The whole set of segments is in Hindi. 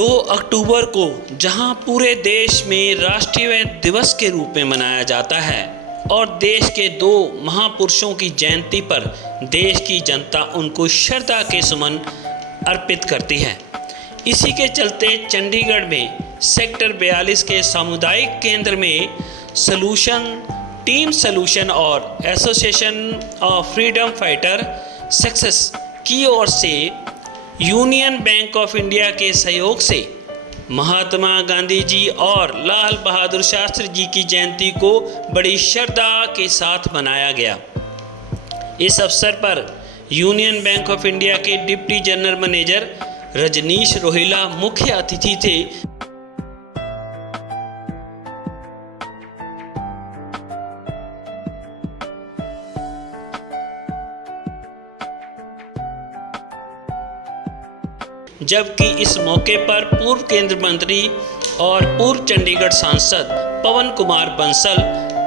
2 अक्टूबर को जहां पूरे देश में राष्ट्रीय दिवस के रूप में मनाया जाता है और देश के 2 महापुरुषों की जयंती पर देश की जनता उनको श्रद्धा के सुमन अर्पित करती है। इसी के चलते चंडीगढ़ में सेक्टर 42 के सामुदायिक केंद्र में टीम सॉल्यूशन और association of freedom fighter success की ओर से यूनियन बैंक ऑफ इंडिया के सहयोग से महात्मा गांधी जी और लाल बहादुर शास्त्री जी की जयंती को बड़ी श्रद्धा के साथ मनाया गया। इस अवसर पर यूनियन बैंक ऑफ इंडिया के deputy general manager Rajneesh Rohila मुख्य अतिथि थे। जबकि इस मौके पर पूर्व केंद्रीय मंत्री और पूर्व चंडीगढ़ सांसद पवन कुमार बंसल,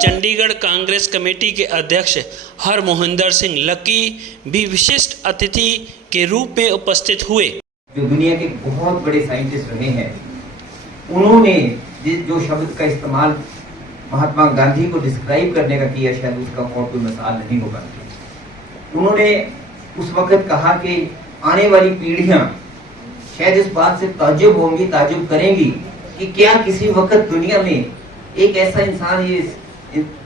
चंडीगढ़ कांग्रेस कमेटी के अध्यक्ष हरमोहिंदर सिंह लक्की भी विशिष्ट अतिथि के रूप में उपस्थित हुए। जो दुनिया के बहुत बड़े साइंटिस्ट रहे हैं, उन्होंने जो शब्द का इस्तेमाल महात्मा गांधी को डिस्क्राइब करने का किया, शायद उसका और कोई मिसाल नहीं होगा। उन्होंने उस वक्त कहा कि आने वाली पीढ़ियां शायद इस बात से ताज्जुब होंगी, ताज्जुब करेंगी कि क्या किसी वक्त दुनिया में एक ऐसा इंसान ये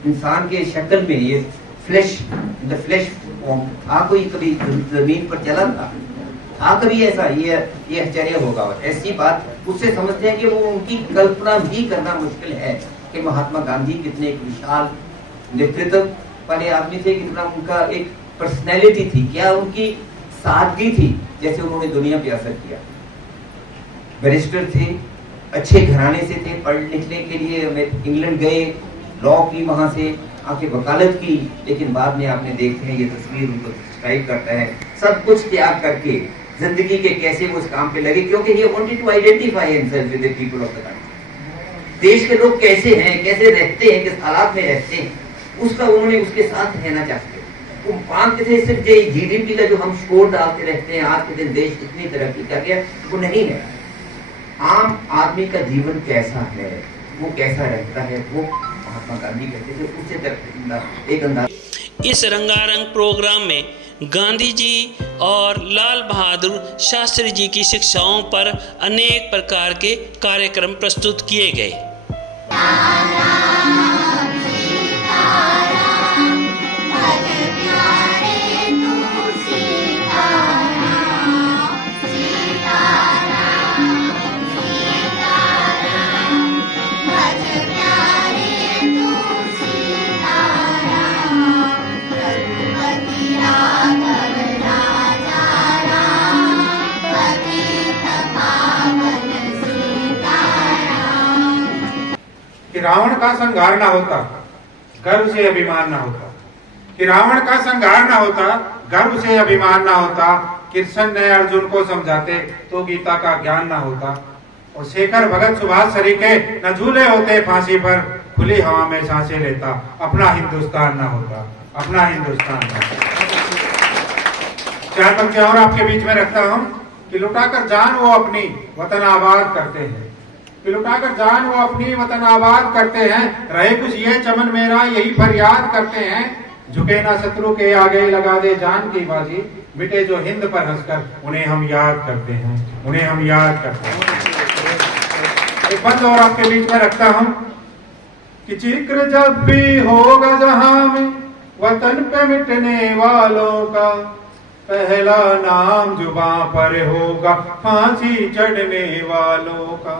इंसान के शक्ल में ये फ्लैश फॉर्म था, कोई कभी जमीन पर चला था कभी ऐसा, ये आश्चर्य होगा। ऐसी बात उससे समझते हैं कि वो उनकी कल्पना भी करना मुश्किल है कि महात्मा गांधी कितने एक विशाल नेतृत्व वाले आदमी थे, कितना उनका एक पर्सनैलिटी थी, क्या उनकी सादगी थी जैसे उन्होंने दुनिया पे असर किया। बैरिस्टर थे, अच्छे घराने से थे, पढ़ लिखने के लिए इंग्लैंड गए, लॉ की, वहां से आके वकालत की, लेकिन बाद में आपने देखते हैं ये तस्वीर उनको डिस्क्राइब करता है, सब कुछ त्याग करके जिंदगी के कैसे वो उस काम पे लगे, क्योंकि ये wanted to identify himself with the people of the country. देश के लोग कैसे हैं, कैसे रहते हैं, किस हालात में रहते हैं, उसका उन्होंने उसके साथ रहना चाहते। वो मानते थे सिर्फ जीडीपी का जो हम शोर डालते रहते हैं, आज के दिन देश इतनी तरक्की कर गया, वो नहीं है। आम आदमी का जीवन कैसा है, वो कैसा रहता है, वो महात्मा गांधी कहते थे, उससे तक एक अंदाज। इस रंगारंग प्रोग्राम में गांधी जी और लाल बहादुर शास्त्री जी की शिक्षाओं पर अनेक प्रकार के कार्यक्रम प्रस्तुत किए गए। कि रावण का संहार ना होता, गर्व से अभिमान ना होता। कि रावण का संहार ना होता, गर्व से अभिमान ना होता। कृष्ण ने अर्जुन को समझाते तो गीता का ज्ञान ना होता। और शेखर भगत सुभाष सरीखे न झूले होते फांसी पर, खुली हवा में सांसें लेता, अपना हिंदुस्तान ना होता, अपना हिंदुस्तान ना होता। चार पंक्तियां और आपके बीच में रखता हूं कि लुटाकर जान वो अपनी वतन आबाद करते हैं, कि लुटाकर जान वो अपनी वतन आबाद करते हैं, रहे कुछ ये चमन मेरा यही फरियाद करते हैं, झुके ना शत्रु के आगे लगा दे जान की बाजी, मिटे जो हिंद पर हंसकर उन्हें हम याद करते हैं, उन्हें हम याद करते हैं। एक बंद और आपके बीच में रखता हूं कि जिक्र जब भी होगा जहां में वतन पे मिटने वालों का, पहला नाम जुबां पर होगा फांसी चढ़ने वालों का।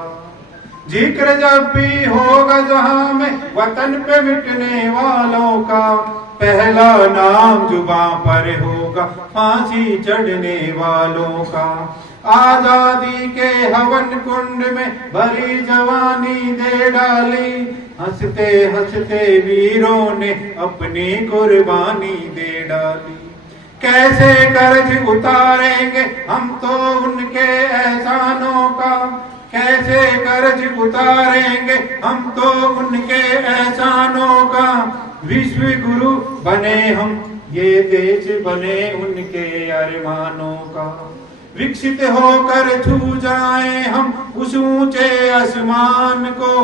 जिक्र जब भी होगा जहां में वतन पे मिटने वालों का, पहला नाम जुबां पर होगा फांसी चढ़ने वालों का। आजादी के हवन कुंड में भरी जवानी दे डाली, हंसते हंसते वीरों ने अपनी कुर्बानी दे डाली। कैसे कर्ज उतारेंगे हम तो उनके एहसानों का, कैसे कर्ज उतारेंगे हम तो उनके एहसानों का। विश्व गुरु बने हम, ये देश बने उनके अरमानों का। विकसित होकर छू जाएं हम उस ऊंचे आसमान को,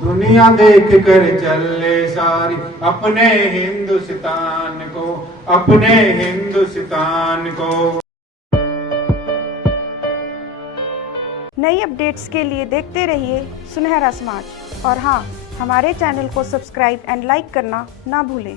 दुनिया देख कर चले सारी अपने हिंदुस्तान को, अपने हिंदुस्तान को। नई अपडेट्स के लिए देखते रहिए सुनहरा समाज और हाँ, हमारे चैनल को सब्सक्राइब एंड लाइक करना ना भूलें।